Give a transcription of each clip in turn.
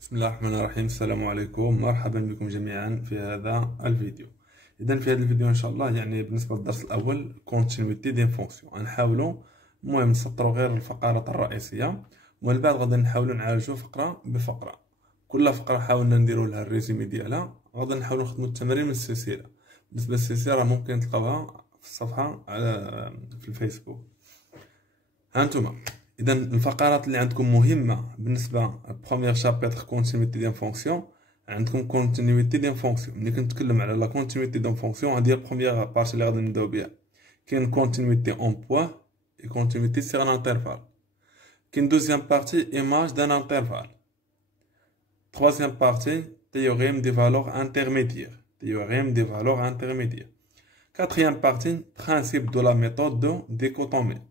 بسم الله الرحمن الرحيم. السلام عليكم، مرحبا بكم جميعا في هذا الفيديو. اذا في هذا الفيديو ان شاء الله بالنسبه للدرس الاول كونتينيتي دين فونكسيون غنحاولوا المهم نسطروا غير الفقرات الرئيسيه، ومن بعد غادي نحاولوا نعالجوا فقره بفقره. كل فقره حاولنا نديروا لها الريزومي ديالها، غادي نحاولوا نخدموا التمارين من السلسله. بالنسبه للسلسله راه ممكن تلقاوها في الصفحه في الفيسبوك. ها انتم اذا الفقرات اللي عندكم مهمه بالنسبه بروميير شابيتر كونتينيتي ديال فونكسيون. عندكم كونتينيتي ديال فونكسيون. ملي كنتكلم على لا كونتينيتي ديال فونكسيون هذه هي البروميير بارتي اللي غادي نبداو بها. كاين كونتينيتي اون بوين اي كونتينيتي سيغ ان انترفال. كاين دوزيام بارتي ايماج دان انترفال. troisième partie théorème des valeurs intermédiaires. Théorème des valeurs intermédiaires. Quatrième partie principe de la méthode de dichotomie.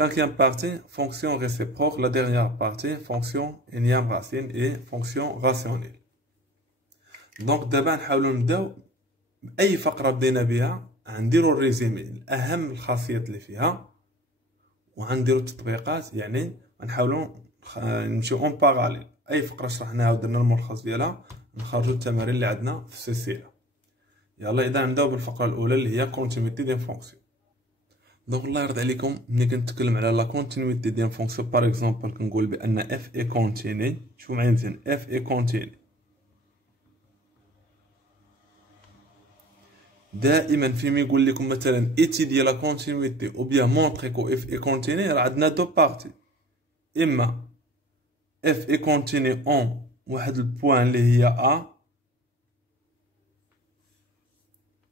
Cinquième partie, fonction réciproque. La dernière partie, fonction énième racine et fonction rationnelle. Donc d'abord نحاولوا نبداو بأي فقرة بدينا بها، غنديروا الريزومي الأهم الخاصيات اللي فيها، وغنديروا التطبيقات. غنحاولوا نمشيو اون باراليل. أي فقرة شرحناها ودرنا الملخص ديالها نخرجوا التمارين اللي عندنا في السلسلة. يلا إذا نبداو بالفقرة الأولى اللي هي كونتينيتي ديال فونكسيون. دونك الله يرضي عليكم، ملي كنتكلم على لا كونتينيتي ديال فونكسيون باغ اكزومبل كنقول بان اف اي كونتيني. شوفوا معايا مزيان، اف اي كونتيني دائما فيما يقول لكم مثلا ايتي ديال لا كونتينيتي او بيان مونطري كو اف اي كونتيني، راه عندنا دو بارتي. اما اف اي كونتيني اون واحد البوان اللي هي ا،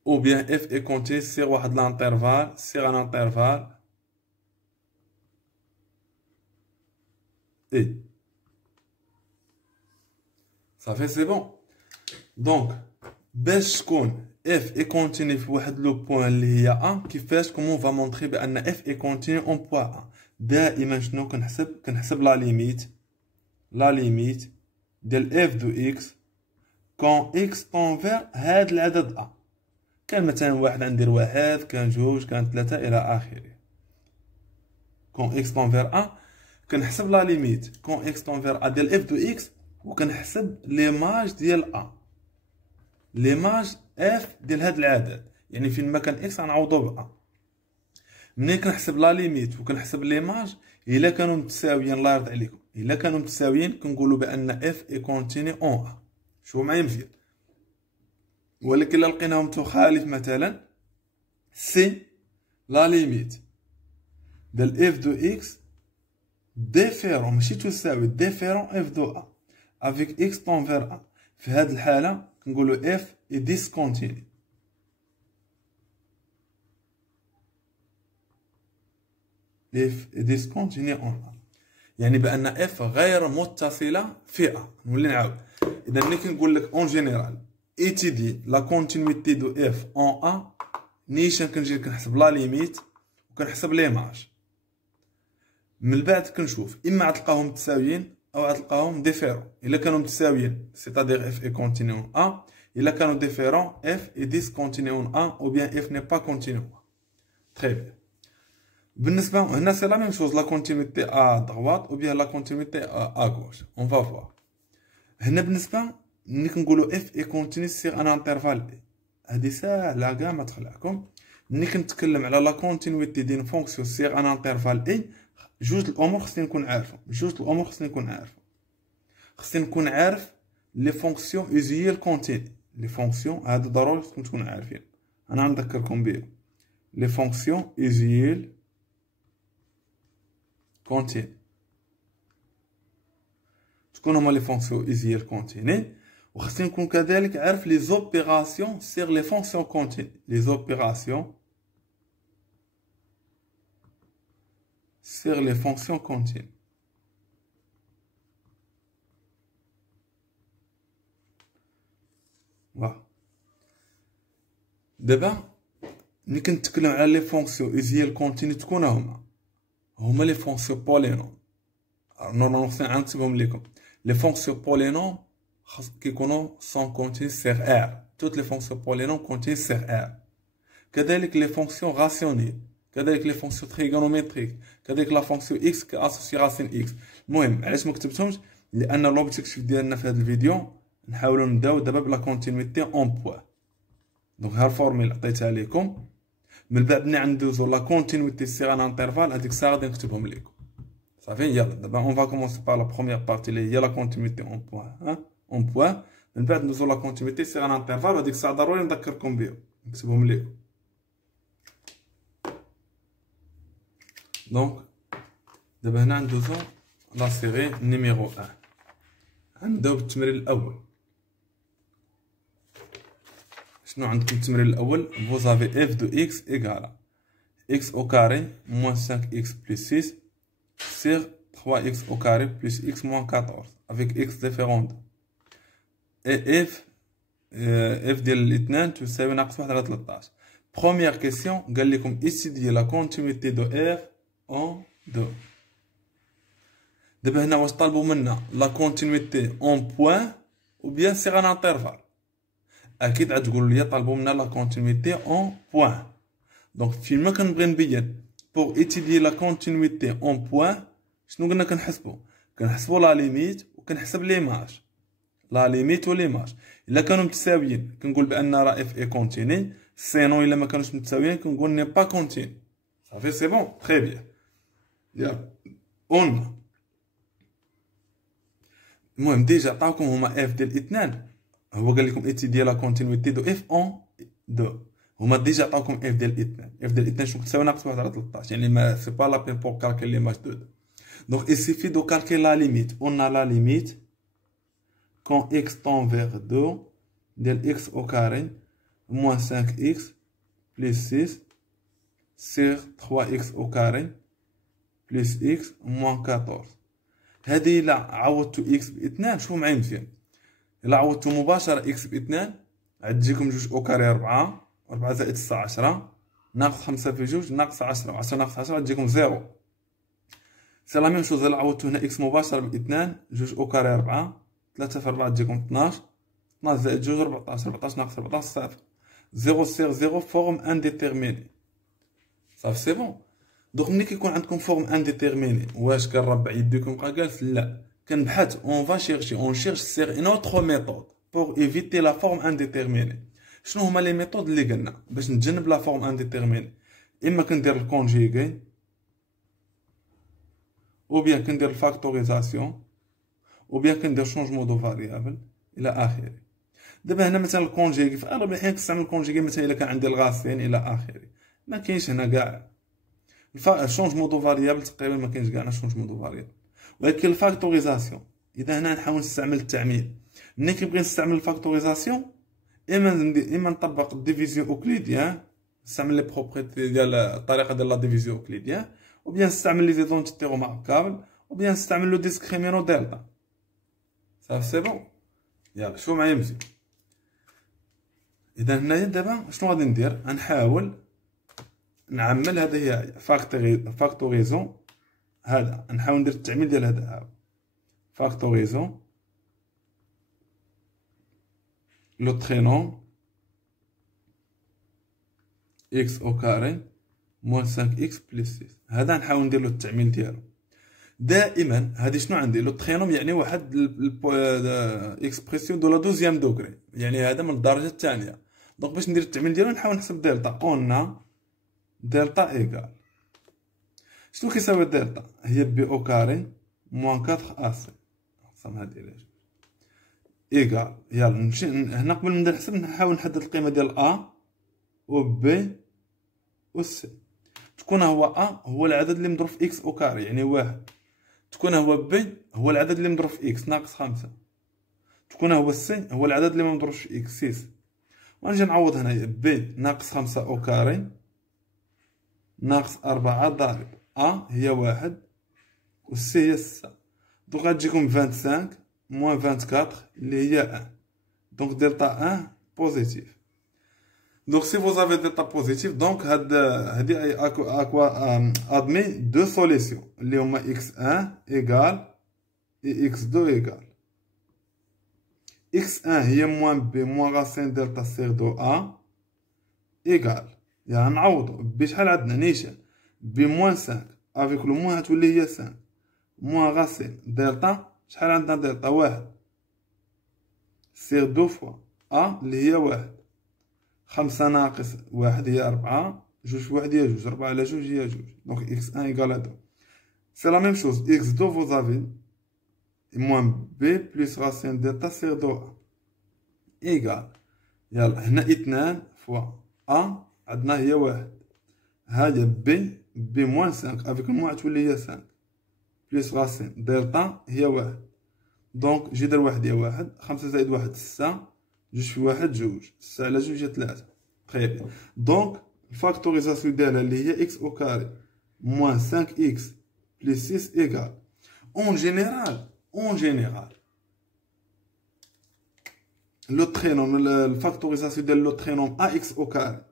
ou bien f est continu sur واحد l'intervalle, sur un intervalle et ça fait c'est bon. Donc باش تكون f est continu في واحد لو بوين اللي هي a، كيفاش كومون va montrer بان f est continu en point a. دائما شنو كنحسب لا ليميت ديال f دو x quand x tend vers هاد العدد a. كان مثلا واحد غندير واحد، كان جوج، كان ثلاثة إلى آخره. كون إكس طون فيغ أ كنحسب لا ليميت كون إكس طون فيغ أ ديال إف دو إكس، وكنحسب ليماج ديال أ، ليماج إف ديال هاد العدد. فين ما كان إكس غنعوضو بأ. ملي كنحسب لا ليميت وكنحسب ليماج، إلا كانوا متساويين الله يرضي عليكم، إلا كانوا متساويين كنقولوا بأن إف إي كونتيني أون أ. شوفوا معايا مزيان. ولكن الا لقيناهم تخالف مثلا سي لا ليميت ديال اف دو اكس ديفيرون، ماشي تساوي ديفيرون اف دو ا افيك اكس طون فير ا، في هاد الحاله كنقولوا اف اي ديسكونتيني. اف اي ديسكونتيني اون ا، بان اف غير متصله في ا. نولي نعاود. اذا ملي كنقول لك اون جينيرال étudier la continuité de f en a، نيشان كنجي كنحسب لا ليميت وكنحسب ليماج. من بعد كنشوف اما غتلقاهم متساويين او غتلقاهم ديفيرون. الا كانوا متساويين سيتادير f est continu en a، الا كانوا ديفيرون f est discontinu en a ou bien f n'est pas continu. très bien. بالنسبه هنا سي لا ميم شوز، لا كونتينيتي ا دغوات او بيان لا كونتينيتي ا غوش. اون فا فوار هنا بالنسبه ملي كنقولوا اف اي كونتيني سيغ ان انترفال، هادي ساهله كاع ما تخلعكم. ملي كنتكلم على لا كونتينيتي ديال فونكسيون سيغ ان انترفال اي، جوج الامور خصني نكون عارف لي فونكسيون اوزيال كونتيني. لي فونكسيون هادو ضروري خصكم تكونوا عارفين، انا غنذكركم بهم. لي فونكسيون اوزيال كونتيني، شكون هما لي فونكسيون اوزيال كونتيني؟ وخصني نكون كذلك عارف لي زوبيراسيون سيغ لي فونكسيون كونتيني. لي زوبيراسيون سيغ لي فونكسيون كونتيني. فوالا. دابا ملي كنتكلم على لي فونكسيون اوزيال كونتيني تكون هما لي فونكسيون بولينوم. نورمالمون خصني نكتبهم لكم. لي فونكسيون بولينوم كيكونوا سون كونتيني سيغ ار. توت لي فونكسيون بولينوم كونتيني سيغ ار. كذلك لي فونكسيون راسيونيل، كذلك لي فونكسيون تريغونوميتريك، كذلك لا فونكسيون اكس كاسوسي راسين اكس. المهم علاش ما كتبتهمش، لان لوبجيكتيف ديالنا في هذا الفيديو نحاولوا نبداو دابا بلا كونتينيتي اون بوان. دونك ها الفورميل عطيتها لكم، من بعد ملي ندوزو لا كونتينيتي سيغ ان انترفال هذيك الساعه غادي نكتبهم لكم صافي. يلا دابا اون فا كومونسي بار لا بروميير بارتي اللي هي لا كونتينيتي اون بوان اون بوان، من بعد ندوزو لا كونتينيتي سيغ ان انترفال وهذيك الساعه ضروري نذكركم بهم نكتبهم لكم. دونك دابا هنا ندوزو لا سيري نيميرو 1. غنبداو بالتمرين الاول. شنو عندكم التمرين الاول؟ vous avez f de x égale x au carré moins 5x plus 6 sur 3x au carré plus x moins 14 avec x différent et f ديال الاثنان تساوي ناقص 1 على 13. première question قال لكم étudier la continuité de f en 2. دابا هنا واش طالبوا منا لا كونتينيتي اون بوين ou bien sur un intervalle؟ اكيد غتقولوا لي طالبوا منا لا كونتينيتي اون بوين. دونك فيما كنبغي نبين بوغ ايتيدي لا كونتينيتي اون بوين شنو قلنا كنحسبوا لا ليميت وكنحسب ليماج. لا ليميت و ليماج الا كانوا متساويين كنقول بان راه اف اي كونتيني، سينو الا ما كانوش متساويين كنقول ني با كونتيني. صافي سي بون تري بيان. يلا اون المهم ديجا عطاوكم هما اف ديال الاثنان، هو قال لكم ايتيدي لا كونتينيتي دو اف اون 2. هما ديجا عطاوكم اف ديال الاثنان، اف ديال الاثنان شنو كتساوي ناقص 1 على 13، يعني ما سي با لا بين بور كالكيل ليماج دو 2. دونك il suffit de calculer la limite. On a la limite quand x tend vers 2 ديال x au carré moins 5x plus 6 sur 3x au carré plus x moins 14. هذه إلا عوضتو x باثنان شوفو معايا مزيان، إلا عوضتو مباشرة x باثنان غتجيكم 2 أو كاري 4 زائد 6 10 ناقص 5 في 2 ناقص 10 10 ناقص 10 غتجيكم 0. سي لا ميم شوز إلا عوضتو هنا x مباشرة باثنان 2 أو كاري 4 3 في 4 تجيكم 12 12 زائد 2 14 14 ناقص 14 صافي 0 سيغ 0 فورم انديتيرميني. صافي سي بون. دونك ملي كيكون عندكم فورم انديتيرميني واش كنربع يديكم بقى جالس؟ لا، كنبحث اون فا شيرشي اون شيرش سيغ اون اوتر ميثود بور ايفيتي لا فورم انديتيرميني. شنو هما لي ميثود اللي قلنا باش نتجنب لا فورم انديتيرميني؟ اما كندير الكونجيغي او بيان كندير الفاكتوريزاسيون او بيان كندير شونجمون دو فاريابل الى اخره. دابا هنا مثلا الكونجيغي في اغلب الاحيان كنستعمل الكونجيغي مثلا الا كان عندي الغاسين الى اخره، ما كاينش هنا كاع الشونجمون دو فاريابل، تقريبا ما كاينش كاع شونجمون دو فاريابل. ولكن الفاكتوريزاسيون اذا هنا نحاول نستعمل التعميل. ملي كنبغي نستعمل الفاكتوريزاسيون اما نطبق الديفيزيون اوكليديان، نستعمل لي بروبريتي ديال الطريقه ديال لا ديفيزيون اوكليديان، او بيان نستعمل لي زيدونتيتي روماركابل، او بيان نستعمل لو ديسكريمينو دلتا. صافي سي بون. يلا شوفوا معايا مزيان. اذا هنايا دابا شنو غادي ندير؟ غنحاول نعمل هذا هي فاكتوريزون، هذا نحاول ندير التعميل ديال هذا فاكتوريزون لو ترينون x au carré moins 5x plus 6. هذا نحاول ندير له التعميل ديالو. دائما هذه شنو عندي؟ لو ترينوم يعني واحد اكسبرسيون دو لا دوزيام دوغري، يعني هذا من الدرجه الثانيه. دونك باش ندير التعميل ديالو نحاول نحسب دلتا. اون دلتا ايكال شنو كيساوي دلتا؟ هي بي او كاري موان 4 اس نقسم هادي على جوج ايكال. يلا نمشي هنا قبل ما نبدا نحسب نحاول نحدد القيمه ديال ا و بي و سي. تكون هو ا هو العدد اللي مضروب في اكس او كاري يعني 1، تكون هو بي هو العدد اللي مضروب في اكس ناقص 5، تكون هو سي هو العدد اللي ما مضروبش في اكس 6. ونجي نعوض هنايا بي ناقص 5 او كاري ناقص 4 ضارب ا هي 1 و سي هي 6. دونك غتجيكم 25 موان 24 اللي هي 1. دونك دلتا 1 بوزيتيف. Donc si vous avez delta positif, donc هذه admet deux solutions اللي هما x1 égale et x2 égale. x1 هي moins b moins racine delta sur 2a égale. يعني نعوضو بشحال عندنا نيشان b moins 5 avec le moins تولي هي 5 moins racine delta شحال عندنا دلتا؟ واحد. سيغ دو فوا أ اللي هي واحد. 5 ناقص واحد هي 4. جوج في واحد هي جوج. 4 على جوج هي جوج. دونك إكس أن إيكال أ 2. سي لا ميم شوز. إكس دو فوزافي موان بي بلس راسين دلتا سيغ دو أ إيكال. يلا هنا 2 فوا أ عندنا هي واحد. هادي بي موان 5 افيك الموان تولي هي 5 بلس راسين دلتا هي واحد. دونك جي دير واحد هي واحد. 5 زائد واحد 6. جوج في واحد جوج. 6 على جوج هي 3. تخي بيان. دونك الفاكتوريزاسيون ديالها اللي هي إكس أو كاري موان 5 إكس بلس 6 إيكال. أون جينيرال لو ترينوم الفاكتوريزاسيون ديال لو ترينوم أ إكس أو كاري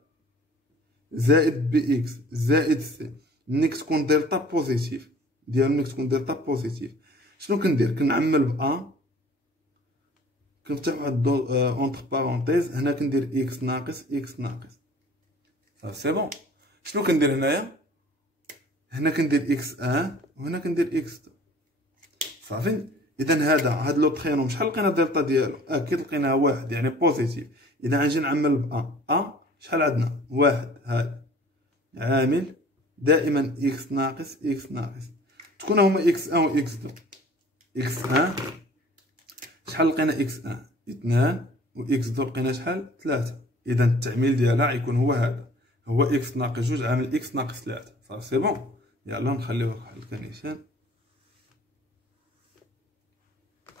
زائد بي إكس زائد سي منك تكون دلتا بوزيتيف ديال منك تكون دلتا بوزيتيف. شنو كندير؟ كنعمل بأ، كنفتح واحد اونتر بارونتيز. هنا كندير إكس ناقص إكس ناقص. صافي سي بون. شنو كندير هنايا؟ هنا كندير إكس أن وهنا كندير إكس دو. صافي. إذا هاد لو ترينوم شحال لقينا دلتا ديالو؟ أكيد لقيناها واحد يعني بوزيتيف. إذا غنجي نعمل بأ. أ شحال عندنا؟ واحد. هذا عامل دائما إكس ناقص إكس ناقص. تكون هما إكس أن و إكس دو. إكس أن شحال لقينا؟ إكس أن 2 و إكس دو لقينا شحال؟ 3. إذا التعميل ديالها غيكون هو هذا، هو إكس ناقص جوج عامل إكس ناقص 3. صافي سي بون. يلا نخليوه بحال هكا نيشان.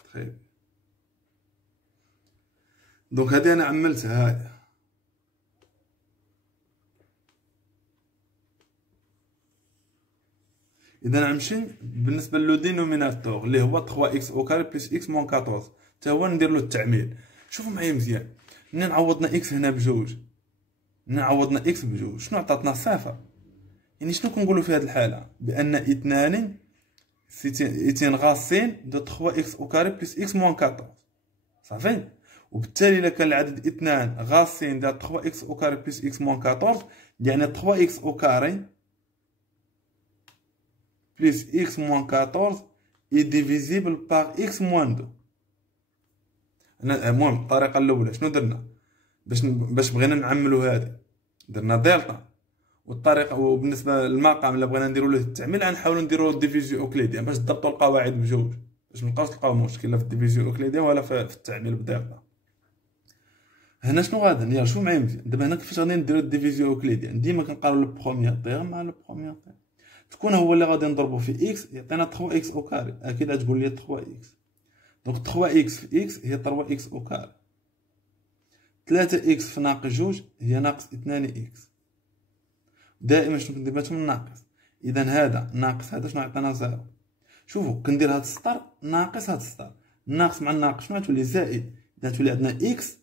تخي. دونك هادي أنا عملتها هاي. إذا غنمشي بالنسبة لو دينوميناتور اللي هو 3 إكس أو كاري بلس إكس موان 14 تا هو ندير له التعميل. شوفوا معايا مزيان. منين عوضنا إكس هنا بجوج، منين عوضنا إكس بجوج شنو عطاتنا؟ صفر. يعني شنو كنقولوا في هذه الحالة؟ بأن اثنان إتين غاصين دو 3 إكس أو كاري بلس إكس موان 14. صافي. وبالتالي إلا كان العدد اثنان غاصين دو 3 إكس أو كاري بلس إكس موان 14 يعني 3 إكس أو كاري plus x moins 14 est divisible par x moins 2. المهم الطريقة الأولى شنو درنا؟ باش بغينا نعملو هادي درنا دلتا. والطريقة وبالنسبة للمقام إلا بغينا نديرو له التعميل غنحاولو نديرو ديفيزيون أوكليديان باش نضبطو القواعد بجوج باش منبقاوش تلقاو مشكل لا في الديفيزيون أوكليديان ولا في التعميل بدلتا. هنا شنو غادي؟ يلا شوف معايا مزيان. دابا هنا كيفاش غادي نديرو الديفيزيون أوكليديان؟ ديما كنقارنو لو بروميير طيغ مع لو بروميير طيغ. تكون هو اللي غادي نضربو في إكس يعطينا 3 إكس أو كاري. أكيد غتقول لي 3 إكس. دونك 3 إكس في إكس هي 3 إكس أو كاري. 3 إكس في ناقص جوج هي ناقص 2 إكس. دائما شنو كندير بيناتهم؟ ناقص. إذا هذا ناقص هذا شنو يعطينا؟ زيرو. شوفوا كندير هاد السطر ناقص هاد السطر. الناقص مع الناقص شنو غتولي؟ زائد. إذا تولي عندنا إكس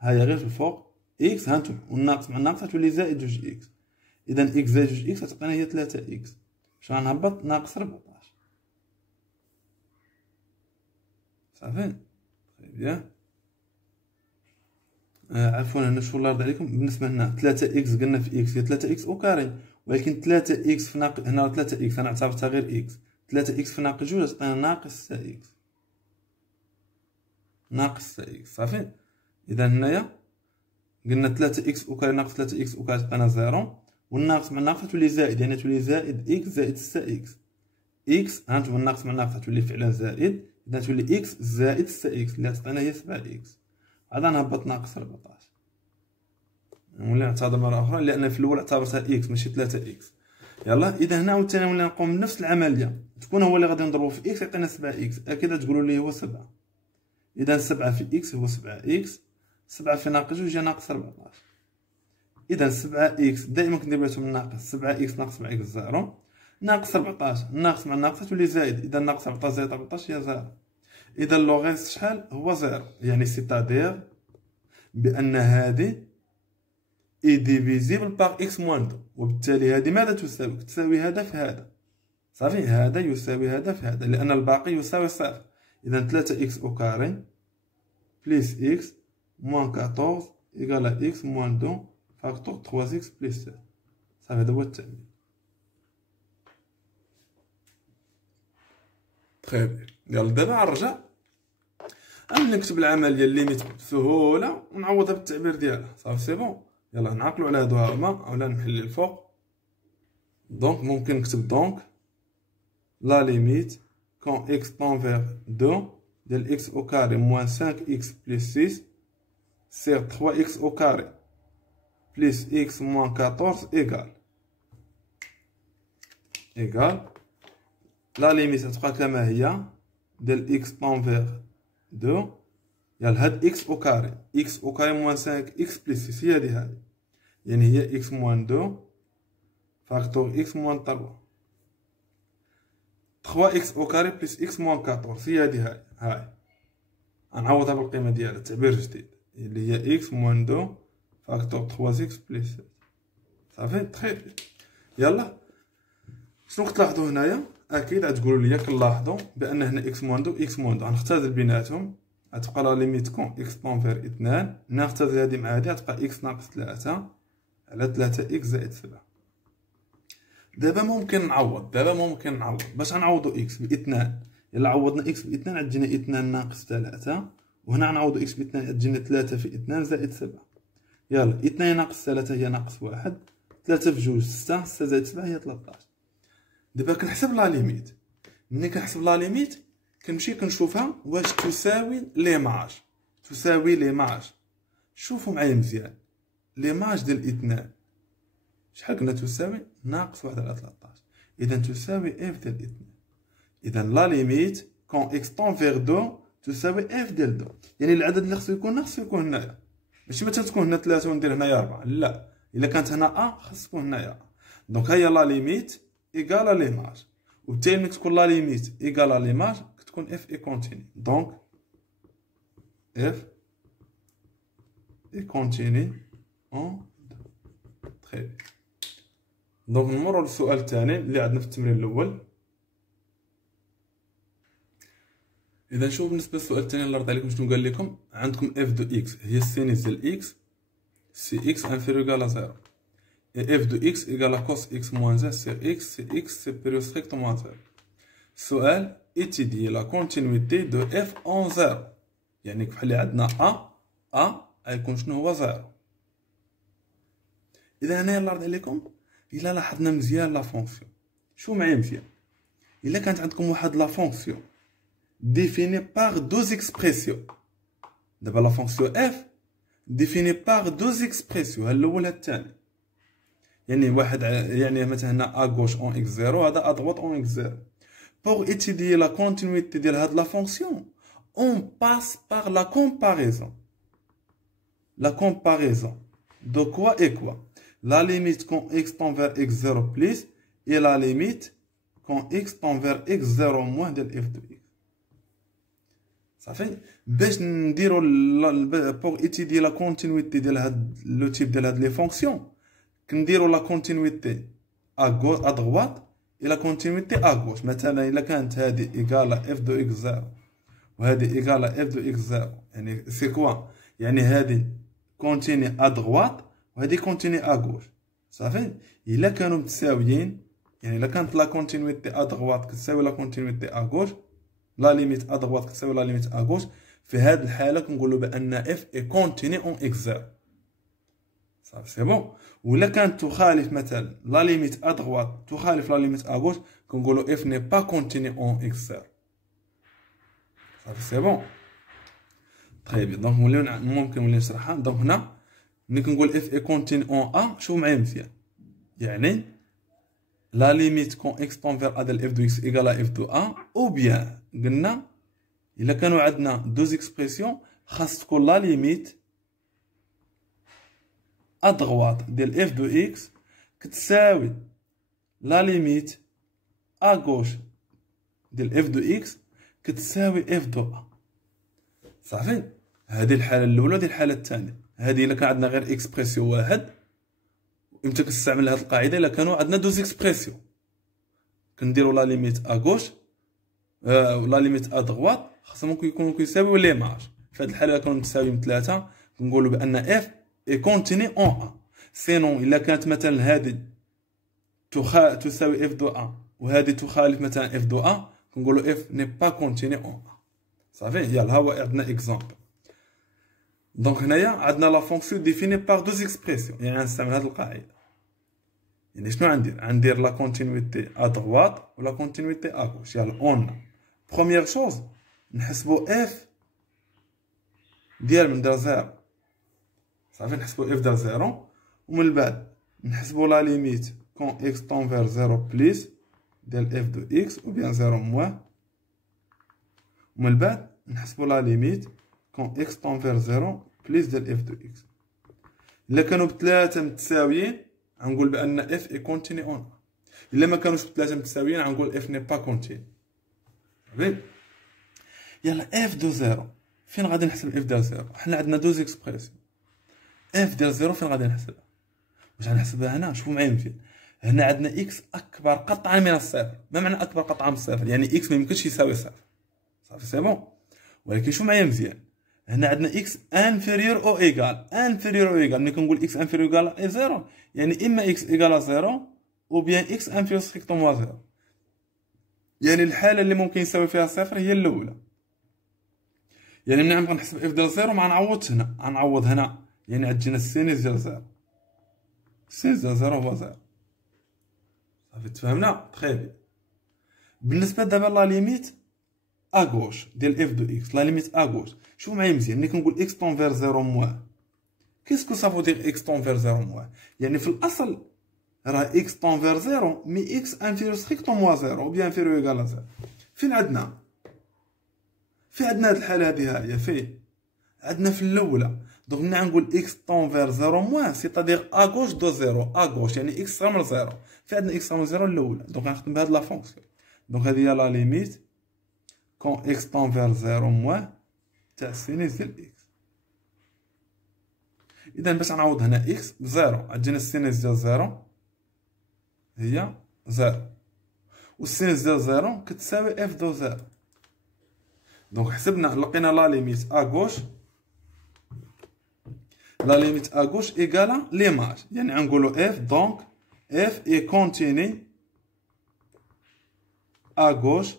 هاهي غير في الفوق إكس هانتوما، والناقص مع الناقص غتولي زائد جوج إكس. إذا إكس زائد جوج إكس غتعطينا هي 3 إكس. باش غنهبط ناقص 14. صافي. بيان. عفوا هنا شوف الله يرضي عليكم. بالنسبة هنا 3 إكس قلنا في إكس هي 3 إكس أو كاري، ولكن 3 إكس في ناقص هنا 3 إكس أنا اعتبرتها غير إكس. 3 إكس في ناقص جوج غتعطينا ناقص 6 إكس. ناقص 6 إكس. صافي. إذا هنايا قلنا 3 إكس أو كاري ناقص 3 إكس أو كاري تعطينا زيرو، والناقص مع الناقص تولي زائد يعني تولي زائد إكس زائد 6 إكس. إكس هانتوما الناقص مع الناقص تولي فعلا زائد، إذا تولي إكس زائد 6 إكس اللي تعطينا هي 7 إكس. عاد نهبط ناقص 14. نولي نعتذر مرة أخرى لأن في الأول اعتبرتها إكس ماشي 3 إكس. يلا إذا هنا عاوتاني نولي نقوم بنفس العملية. تكون هو اللي غادي نضربو في إكس يعطينا 7 إكس. أكيد تقولوا لي هو 7. إذا 7 في إكس هو 7 إكس. 7 في ناقص جوج هي ناقص 14. إذا 7 إكس دائما كندير بيناتهم الناقص. 7 إكس ناقص 7 إكس زيرو. ناقص 14 الناقص مع الناقص تولي زائد. إذا ناقص 14 زائد 14 هي زيرو. إذا لو غيست شحال؟ هو زيرو. يعني سيتادير بأن هذه إي ديفيزيبل باغ إكس موان دو، وبالتالي هذه ماذا تساوي؟ تساوي هذا في هذا. صافي. هذا يساوي هذا في هذا لأن الباقي يساوي صفر. إذا 3 إكس أو كاري بليس إكس موان 14 إيكال إكس موان دو فاكتور 3 إكس بليس 7. صافي هذا هو التعميل. تري بيان. يلا دابا غنرجع نكتب العمليه ليميت بسهوله ونعوضها بالتعبير ديالها. صافي سي بون. يلا نعقلوا على هادو هما اولا نحل الفوق. دونك ممكن نكتب دونك لا ليميت كون x tend vers 2 ديال x au carré moins 5x plus 6 sur 3x au carré plus x moins 14 égale لا ليميت تبقى كما هي ديال x tend vers 2 يال هاد x au carré moins 5x plus 6 هي هادي يعني هي x moins 2 فاكتور x moins 3 3x au carré plus x moins 14 هي هاي غنعوضها بالقيمة ديالها تعبير جديد اللي هي x moins 2 فاكتور 3x plus 7. صافي تخي بيان. يلا شنو كتلاحظوا هنايا؟ اكيد غتقولوا لي كنلاحظوا بان هنا x moins 2 x moins 2 غنختزل بيناتهم غتبقى لا ليميت كون x tend vers 2 نختزل هادي مع هادي غتبقى x ناقص 3 على 3x زائد 7. دابا ممكن نعوض باش غنعوضو x ب2 الا عوضنا x ب2 غتجينا 2 ناقص 3 وهنا غنعوضو x ب2 غتجينا 3 في 2 زائد 7. يلا 2 ناقص 3 هي ناقص 1 3 في 2 6 6 زائد 7 هي 13. دابا كنحسب لا ليميت. ملي كنحسب لا ليميت كنمشي كنشوفها واش تساوي ليماج. شوفوا معايا مزيان ليماج ديال 2 شحال قلنا تساوي ناقص 1 على 13 اذا تساوي f ديال 2. اذا لا ليميت كون x tend vers 2 تساوي f ديال 2 يعني العدد اللي خصو يكون هنايا ماشي مثلا تكون هنا 3 وندير هنايا 4 لا الا كانت هنا a خص تكون هنايا دونك هي لا ليميت ايكال ليماج وبالتالي ملي تكون لا ليميت ايكال ليماج كتكون f اي كونتيني دونك f اي كونتيني اون تري. دونك نمروا للسؤال الثاني اللي عندنا في التمرين الاول. اذا شوفوا بالنسبه للسؤال الثاني الله يرضي عليكم شنو قال لكم عندكم اف دو اكس هي السينيس ديال اكس سي اكس انفيريور على 0 اي اف دو اكس ايكال كوس اكس موان 1 سي اكس سي اكس سوبيريور ستريكت موان 0. السؤال étudier la continuité de f en 0 يعني بحال اللي عندنا a غيكون شنو هو 0. اذا هنايا الله يرضي عليكم الا لاحظنا مزيان لا فونكسيون شو معايا مزيان الا كانت عندكم واحد لا فونكسيون définie par deux expressions دابا لا فونكسيون f définie par deux expressions ها الاول ها الثاني يعني واحد يعني مثلا هنا à gauche en x0 هذا à droite en x0. pour étudier la continuité ديال هاد لا فونكسيون on passe par la comparaison de quoi et quoi la limite quand x tend vers x0 plus et la limite quand x tend vers x0 moins de f de x. صافي باش نديرو pour étudier la continuité ديال هاد لو تيب ديال هاد لي فونكسيون كنديرو لا كونتينيتي à droite et la continuité à gauche. مثلا الا كانت هادي ايكالا f de x0 وهادي ايكالا f de x0 يعني سي كوا يعني هادي كونتيني à droite وهادي كونتيني à gauche. صافي الا كانوا متساويين يعني الا كانت لا كونتينيتي à droite كتساوي لا كونتينيتي à gauche لا ليميت à droite كتساوي لا ليميت à gauche في هاد الحاله كنقولوا بان f est continu en x0. صافي سي بون. ولا كانت تخالف مثلا لا ليميت à droite تخالف لا ليميت à gauche كنقولوا f n'est pas continu en x0. صافي سي بون. طيب دونك ممكن نولي نشرحها. دونك هنا ملي كنقول f est continu en a شوف معايا مزيان يعني لا ليميت كون x tend vers a ديال f de x égale à f de a ou bien قلنا الا كانوا عندنا دوز اكسبريسيون خاص تكون لا ليميت à droite ديال f de x كتساوي لا ليميت à gauche ديال f de x كتساوي f de a. صافي هذه الحاله الاولى ودي الحاله الثانيه. هذه الا كان عندنا غير اكسبريسيون واحد امتى كنستعمل هذه القاعده الا كانوا عندنا دوز اكسبريسيون كنديروا لا ليميت à gauche لا ليميت à droite خاصهم يكونوا كيساويو ليماج. في هذه الحاله كانوا متساويين ثلاثه كنقولوا بان f est continu en a. سينون الا كانت مثلا هذه تساوي f de a وهذه تخالف مثلا f de a كنقولوا اف ني با كونتيني اون ا. صافي. يلا ها هو عندنا اكزامبل. دونك هنايا عندنا لا فونكسيون ديفيني باغ دوز اكسبريسيون، يعني غنستعمل هاد القاعده. يعني شنو غندير لا كونتينيتي ا دغوات ولا كونتينيتي ا غوش. يلا اون بروميير شوز نحسبو اف ديال من دار زيرو. صافي نحسبو اف ديال زيرو، ومن بعد نحسبو لا ليميت كون اكس طون فير زيرو بليس ديال اف دو اكس او بيان زيرو موان، ومن بعد نحسبو لا ليميت كون اكس طون فير زيرو بليس ديال اف دو اكس. الا كانوا بثلاثه متساويين غنقول بان اف اي كونتيني اون. الا ما كانوش بثلاثه متساويين غنقول اف ني با كونتيني. صافي. يلا اف دو زيرو فين غادي نحسب اف ديال زيرو؟ حنا عندنا دوز اكسبريسيون. اف ديال زيرو فين غادي نحسبها؟ واش غنحسبها هنا؟ شوفوا معايا مزيان. هنا عندنا اكس اكبر قطعا من الصفر. ما معنى اكبر قطعا من الصفر؟ يعني اكس ما يمكنش يساوي صفر. صافي سي بون. ولكن شوف معايا مزيان، هنا عندنا اكس انفيريور او ايغال. انفيريور او ايغال ملي كنقول اكس انفيريور ايغال زيرو يعني اما اكس ايغال زيرو او بيان اكس انفيريور ستريكتومون زيرو. يعني الحاله اللي ممكن يساوي فيها صفر هي الاولى. يعني ملي غنبغي نحسب اف ديال زيرو ما غنعوضش هنا، غنعوض هنا. يعني غتجينا السينيس ديال زيرو. السينيس ديال زيرو هو زيرو. صافي تفهمنا؟ تخي بيان. بالنسبه دابا لا ليميت اغوش ديال اف دو اكس، لا ليميت اغوش شوف معايا مزيان. ملي كنقول اكس طون فير زيرو موان، كيسكو صافو دير اكس طون فير زيرو موان؟ يعني في الاصل راه اكس طون فير زيرو مي اكس انفيريور ستريكتومون زيرو او بيان انفيريور ايغال زيرو. فين عندنا؟ في عندنا هاد الحاله هادي ها هي فين؟ عندنا في الاولى. دونك ملي غنقول اكس طون فير زيرو موان سيتادير اغوش دو زيرو. اغوش يعني اكس صغر من زيرو. في عندنا اكس صغر من زيرو الاولى. دونك غنخدم بهاد لا فونكسيون. دونك هادي هي لا ليميت كون اكس طون فير زيرو موان تاع السينيس ديال اكس. اذا باش نعوض هنا اكس بزيرو غتجينا السينيس ديال زيرو هي زيرو، والسينيس ديال زيرو كتساوي اف دو زيرو. دونك حسبنا لقينا لا ليميت اغوش، لا ليميت اغوش ايكالا ليماج. يعني غنقولو اف دونك اف اي كونتيني اغوش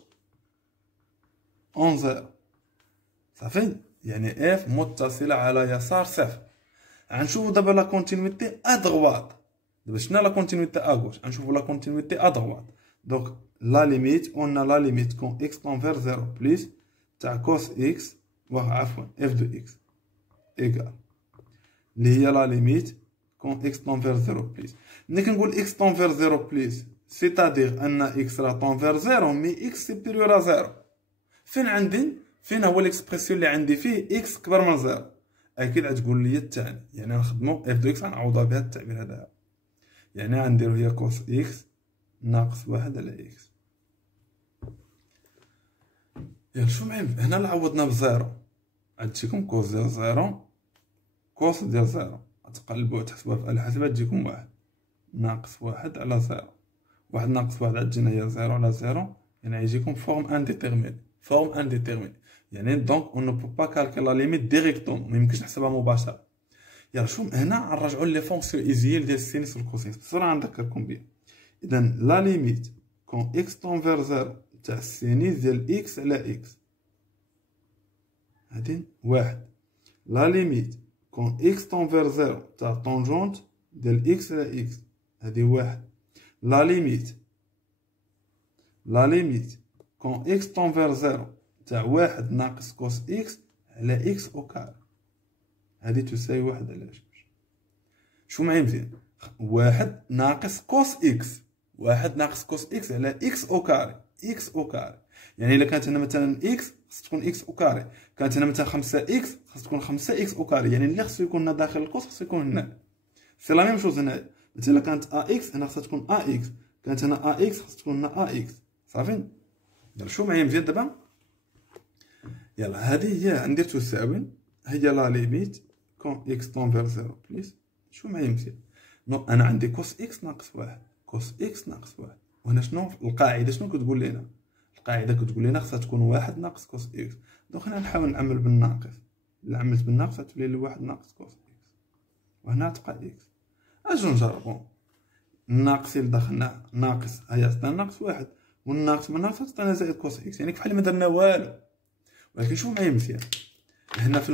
اون زيرو. صافي. يعني اف متصله على يسار صفر. غنشوفو دابا لا كونتينيتي ادغوات. دابا شفنا لا كونتينيتي اغوش، غنشوفو لا كونتينيتي ادغوات. دونك لا ليميت قلنا لا ليميت كون اكس طون فير زيرو بليس تاع كوس اكس عفوا اف دو اكس ايكال اللي هي لا ليميت كون اكس طون فير زيرو بليس. ملي كنقول اكس طون فير زيرو بليس سيتادير ان اكس راه طون فير زيرو مي اكس سيبيريور ا زيرو. فين عندي؟ فين هو الاكسبرسيون اللي عندي فيه اكس كبر من زيرو؟ اكيد غتقول لي الثاني. يعني غنخدمو اف دو اكس غنعوضها بهذا التعبير هذا. يعني غنديرو هي كوس اكس ناقص واحد على اكس. يلا شو معايا هنا اللي عوضنا بزيرو غتجيكم كوس ديال زيرو كوس ديال زيرو غتقلبوها تحسبوها في آلة حاسبة تجيكم واحد ناقص واحد على زيرو. واحد ناقص واحد غتجينا هي زيرو على زيرو. يعني غيجيكم فورم انديتيرميني. فورم انديتيرميني يعني دونك اون نو بو با كالكول لا ليميت ديريكتومون، ميمكنش نحسبها مباشرة. يلا شوف هنا غنرجعو لي فونكسيون ايزيال ديال السينيس والكوسينس بسرعة غنذكركم بها. اذا لا ليميت كون اكس طون فير زيرو تاع السينيس ديال اكس على اكس هادي واحد. لا ليميت كون اكس طون فير زيرو تاع طونجونت ديال اكس على اكس هادي واحد. لا ليميت كون اكس طون فير زيرو تاع واحد ناقص كوس اكس على اكس او كار هادي تساوي واحد على جوج. شو معايا مزيان؟ واحد ناقص كوس اكس، واحد ناقص كوس اكس على اكس او كاري. اكس او كاري يعني الا كانت هنا مثلا اكس خص تكون اكس او كاري، كانت هنا مثلا 5 اكس خص تكون 5 اكس او كاري. يعني اللي خصو يكون هنا داخل القوس خصو يكون هنا. سي لا ميم شوز هنا. مثلا كانت ا اكس هنا خصها تكون ا اكس، كانت هنا ا اكس خص تكون هنا ا اكس. صافي. يلا شو معايا مزيان دابا؟ يلا هذه هي عندي تساوي هي لا ليميت كون اكس طون فير زيرو بليس. شو معايا مزيان؟ نو انا عندي كوس اكس ناقص واحد، كوس اكس ناقص واحد. وهنا شنو القاعده؟ شنو كتقول لنا؟ القاعده كتقول لنا خصها تكون واحد ناقص كوس اكس. دونك هنا نحاول نعمل بالناقص. الا عملت بالناقص غتولي لي واحد ناقص كوس اكس، وهنا تبقى اكس. اجو نجربو الناقص اللي دخلنا ناقص هي عطانا ناقص واحد، والناقص من ناقص تعطينا زائد كوس اكس، يعني بحال ما درنا والو. ولكن شوفوا معايا مزيان، هنا في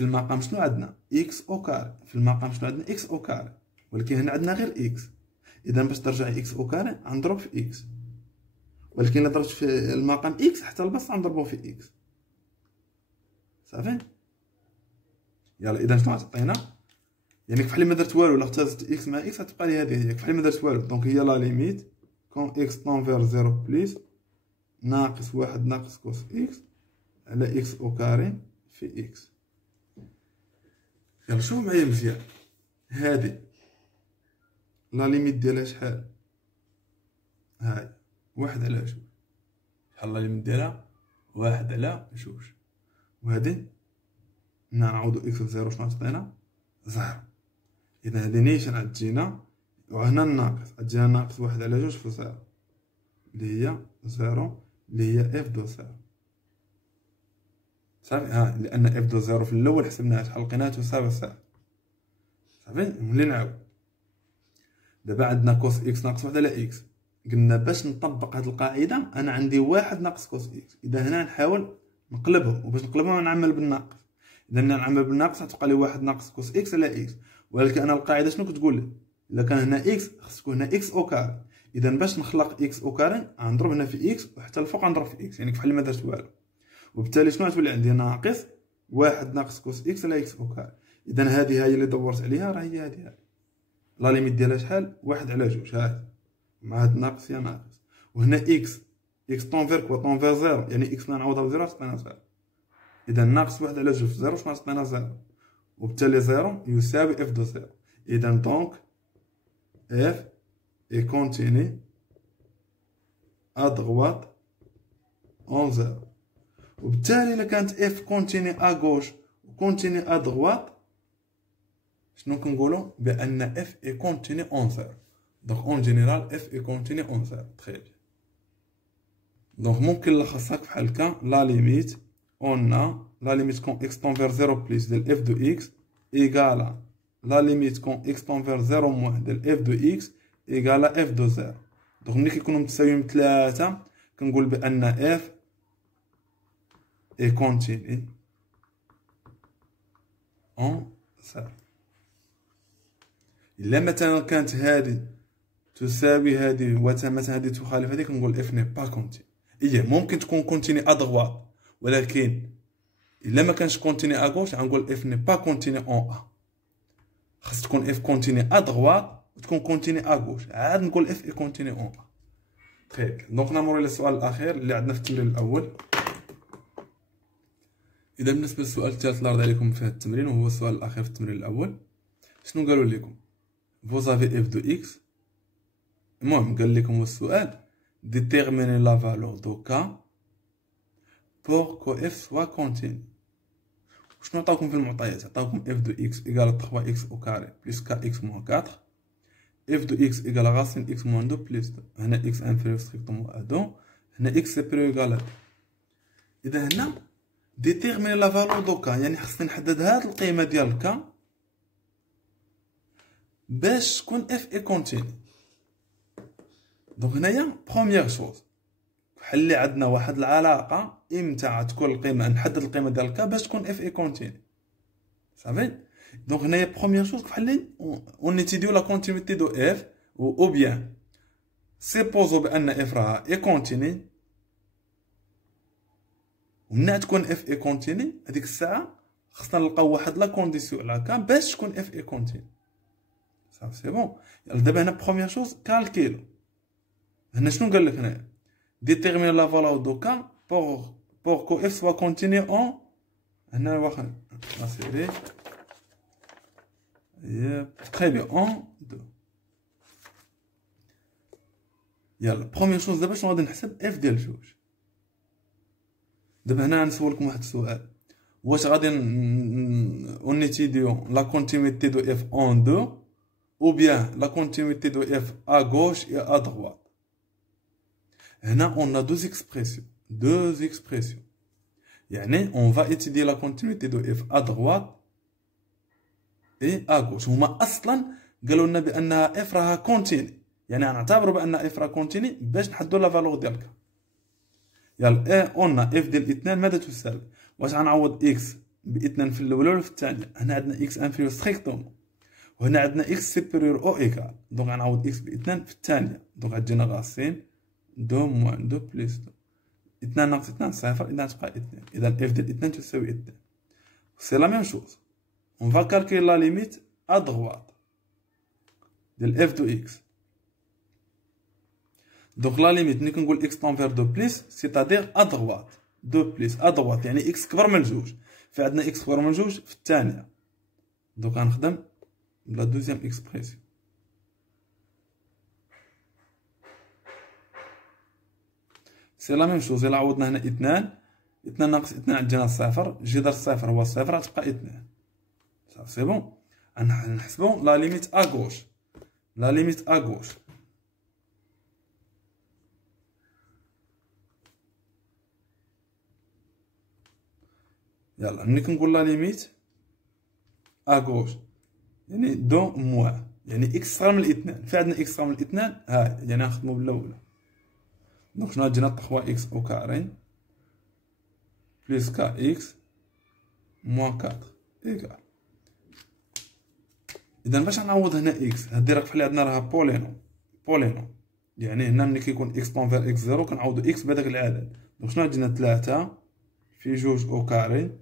المقام شنو عندنا؟ اكس او كاري. في المقام شنو عندنا؟ اكس او كاري، ولكن هنا عندنا غير اكس. اذا باش ترجع اكس او كاري غنضرب في اكس، ولكن الا ضربت في المقام اكس حتى البسط غنضربو في اكس. صافي. يلا اذا شنو غتعطينا؟ يعني بحال ما درت والو، الا اختزت اكس مع اكس غتبقى لي هذه هي بحال ما درت والو. دونك هي لا ليميت كون اكس طونفير زيرو بليس ناقص واحد ناقص كوس اكس على اكس او كاري في اكس. يلا شوفوا معايا مزيان، هادي لا ليميت ديالها شحال؟ هاي واحد على جوج. شحال لا ليميت ديالها؟ واحد على جوج. وهادي نعوضو اكس بزيرو شنو عطينا؟ زيرو. اذا هادي نيشان غتجينا، وهنا الناقص غتجينا ناقص واحد على جوج في زيرو اللي هي زيرو اللي هي اف دو زيرو. صافي. لان اف دو زيرو في الاول حسبناها شحال لقيناها تساوي صفر. صافي. ملي نعاود دابا عندنا كوس اكس ناقص واحد على اكس، قلنا باش نطبق هاد القاعده انا عندي واحد ناقص كوس اكس. اذا هنا نحاول نقلبهم، وباش نقلبهم نعمل بالناقص. اذا نعمل بالناقص غتبقى لي واحد ناقص كوس اكس على اكس. ولكن انا القاعده شنو كتقول لي؟ الا كان هنا اكس خص تكون هنا اكس او كاري. اذا باش نخلق اكس او كاري غنضرب هنا في اكس وحتى الفوق غنضرب في اكس، يعني بحال ما درت والو. وبالتالي شنو غتولي عندي؟ ناقص واحد ناقص كوس اكس على اكس او كاري. اذا هذه هي اللي دورت عليها، راه هي هذه لا ليميت ديالها شحال؟ واحد على جوج. هاهي مع هاد ناقص يا ناقص. وهنا اكس طونفير كوا طونفير زيرو، يعني اكس نعوضها بزيرو تعطينا زيرو. اذا ناقص واحد على جوج في زيرو شنو تعطينا؟ زيرو. وبالتالي زيرو يساوي اف دو زيرو. اذا دونك اف اي كونتيني ا دغوات اون زيرو. وبالتالي الا كانت اف كونتيني ا غوش وكونتيني ا دغوات، شنو كنقولوا؟ بان اف اي كونتيني اون زيرو. دونك اون جينيرال اف اي كونتيني اون زيرو. تري بيان. دونك ممكن نلخصها بحال هكا، لا ليميت اون لا ليميت كون اكس طونفير زيرو بليس ديال اف دو اكس ايكالا لا ليميت كون اكس طونفير زيرو موان ديال اف دو اكس ايكالا اف دو زيرو. دونك ملي كيكونوا متساويين بثلاثة كنقول بان اف اي كونتيني اون زيرو. الا مثلا كانت هذه تساوي هذه ومثلا هذه تخالف هذه كنقول اف ني با كونتيني. ايه ممكن تكون كونتيني ا دغوات، ولكن الا ما كانش كونتيني ا غوش غنقول اف ني با كونتيني اون ا. خاص تكون اف كونتيني ا دغوات وتكون كونتيني ا غوش، عاد نقول اف اي كونتيني اون ا. تري. دونك نمر للسؤال الاخير اللي عندنا في التمرين الاول. اذا بالنسبه للسؤال الثالث اللي عرض عليكم في هذا التمرين وهو السؤال الاخير في التمرين الاول، شنو قالوا لكم؟ فوزافي اف دو اكس. المهم قال لكم السؤال ديتيرميني لا فالور دو كا بور كو اف سوا كونتيني. شنو عطاوكم في المعطيات؟ عطاوكم اف دو اكس ايكال 3 اكس او كاري بلس كا اكس موان 4، اف دو اكس ايكال راسين اكس موان 2 بلس 2. هنا اكس انفيريور ستريكتومون ا 2، هنا اكس سيبيريور ايكال ا 2. اذا هنا ديتيرميني لا فالور دو كا، يعني خصني نحدد هاد القيمه ديال كا باش تكون اف اي كونتيني. دونك هنايا بروميير شوز بحال اللي عندنا واحد العلاقه امتى تكون القيمه، نحدد القيمه ديال كا باش تكون اف اي كونتيني. صافي. دونك هنايا بروميير شوز بحال اللي اون نيتيديو لا كونتينيتي دو اف او بيان سيبوزو بان اف راها اي كونتيني، ومن تكون اف اي كونتيني هذيك الساعه خصنا نلقاو واحد لا كونديسيون على كا باش تكون اف اي كونتيني. صافي سي بون. يلا دابا هنا بروميير شوز كالكيلو. هنا شنو قال لك هنايا؟ ديتيرمين لا فالور دو كا بور كو اف سوا كونتيني اون. هنا واخا لا سيري تري بيان اون دو. يلا بروميير شوز دابا شنو غادي نحسب؟ اف ديال جوج. دابا هنا غنسولكم واحد السؤال، واش غادي اونيتيديو لا كونتينيتي دو اف اون دو ou bien la continuité de f à gauche et à droite. Là, on a deux expressions. يعني on va étudier la continuité de f à droite et à gauche. هما اصلا قالوا لنا بانها f راها continue، يعني غنعتبروا بان اف راه كونتيني باش نحددوا لا فالور ديال ك. يلا قلنا اف ديال 2 ماذا تساوي؟ واش غنعوض اكس ب2 في الاولى ولا في الثانيه؟ هنا عندنا اكس انفيريور ستريكتومون، وهنا عندنا اكس سوبيريور او ايكال، دونك غنعوض اكس ب2 في الثانيه، دونك غتجينا غاسين 2 موان 2 بلس 2، 2 ناقص 2 صفر، اذا تبقى 2، اذا اف ديال 2 تساوي 2. سي لا ميم شوز، اون فا كالكولي لا ليميت ا دغوات ديال اف دو اكس. دونك لا ليميت ملي كنقول اكس طونفير دو بليس سيتادير ا دغوات، دو بليس ا دغوات يعني اكس كبر من جوج، فعندنا اكس كبر من جوج في الثانيه، دونك غنخدم لا دوزيام اكسبريسيون. سي لا ميم شوز، الا عوضنا هنا 2 ناقص 2 عندنا صفر، جذر الصفر هو صفر، غتبقى 2 صافي. سي بون، غنحسبو لا ليميت ا غوش، لا ليميت ا غوش. يلا ملي كنقول لا ليميت ا غوش يعني دو موان، يعني اكس صغر من 2، في عندنا اكس صغر من 2 ها، يعني غنخدمو بالاولى. دونك شنو غتجينا 3 اكس او كاري بلس كا اكس موان 4 ايكال. اذا باش نعوض هنا اكس، هادي راه بحال عندنا راها بولينو، يعني هنا ملي كيكون اكس طونفير اكس زيرو كنعوضو اكس بهداك العدد. دونك شنو غتجينا 3 في جوج او كاري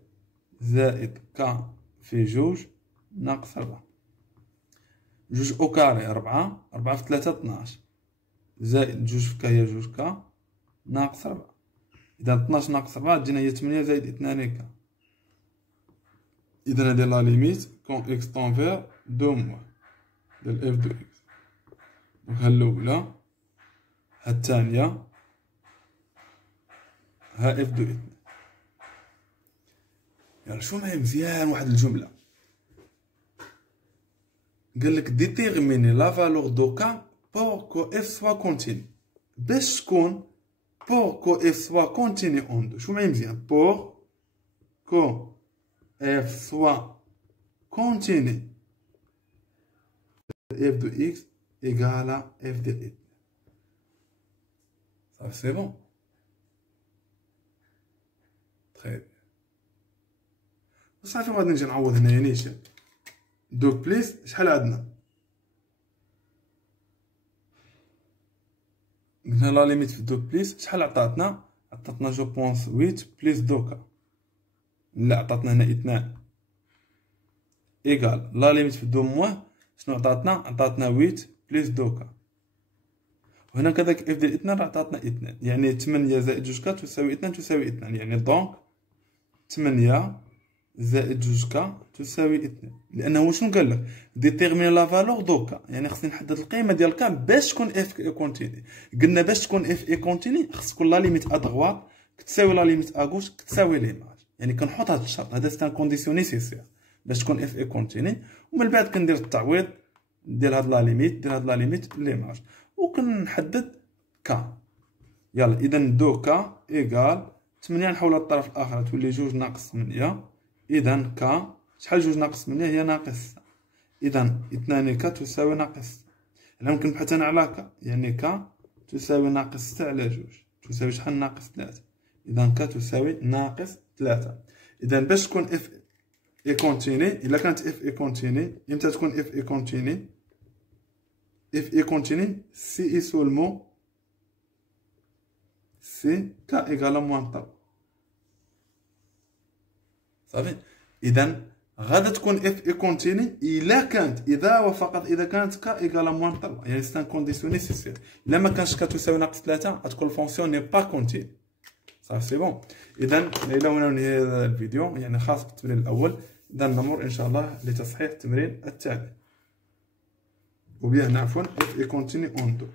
زائد كا في جوج ناقص 4، جوج او كاري 4 في 3 12 زائد جوج في كا هي جوج كا ناقص 4، اذا 12 ناقص 4 تجينا هي 8 زائد 2 كا. اذا هادي لا ليميت كون اكس طونفير دو موان ديال اف دو اكس. دونك ها الاولى، ها الثانيه، ها اف دو 2. يلا شوف معايا مزيان واحد الجمله، قالك ديتيرميني لا فالور دو كا بور كو اف سوا كونتيني. باش تكون بور كو اف سوا كونتيني اون دو، شوف معايا مزيان، بور كو اف سوا كونتيني اف دو اكس ايكالا اف ديال 2. صافي سي بون، تري بيان. صافي غادي نجي نعوض هنايا نيشان دو بليس شحال عندنا؟ قلنا لا ليميت في دو بليس شحال عطاتنا؟ عطاتنا جو بونس 8 بليس دوكا، لا عطاتنا هنا 2 ايكال لا ليميت في دو موان شنو عطاتنا؟ عطاتنا 8 بليس دوكا، وهنا كذاك اف ديال 2 راه عطاتنا 2، يعني 8 زائد جوج كا تساوي 2 تساوي 2، يعني دونك 8 زائد جوج كا تساوي 2، لانه شنو قال لك؟ ديتيرمين لا فالور دوكا، يعني خصني نحدد القيمه ديال كا باش تكون اف اي كونتيني. قلنا باش تكون اف اي كونتيني خص تكون لا ليميت ا دغوات كتساوي لا ليميت ا غوش كتساوي ليماج، يعني كنحط هذا الشرط، هذا سي ان كونديسيون نيسيسير باش تكون اف اي كونتيني، ومن بعد كندير التعويض ديال هاد لا ليميت ليماج وكنحدد كا. يلا اذا دو كا ايكال 8 نحولها للطرف الاخر تولي جوج ناقص 8، اذا كا شحال جوج ناقص 8 هي ناقص 6، اذا 2 كا تساوي ناقص 6. هنا ممكن نبحث انا على كا، يعني كا تساوي ناقص 6 على جوج تساوي شحال؟ ناقص 3، اذا كا تساوي ناقص 3. اذا باش تكون اف اي كونتيني، الا كانت اف اي كونتيني امتى تكون اف اي كونتيني؟ اف اي كونتيني سي اي سولمون سي كا ايكالا موان 3. صافي، اذا غادا تكون اف اي كونتيني اذا وفقط اذا كانت كا ايكالا موان 3، يعني سي ان كونديسيون نيسيسير. الا ما كانش كا تساوي ناقص 3 غتكون الفونكسيون ني با كونتيني. صافي سي بون. اذا الى هنا ننهي هذا الفيديو، يعني خاص بالتمرين الاول. اذا نمر ان شاء الله لتصحيح التمرين الثاني، وبيان عفوا اف اي كونتيني اون دو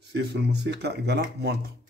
سي سولمون سي كا ايكالا موان 3.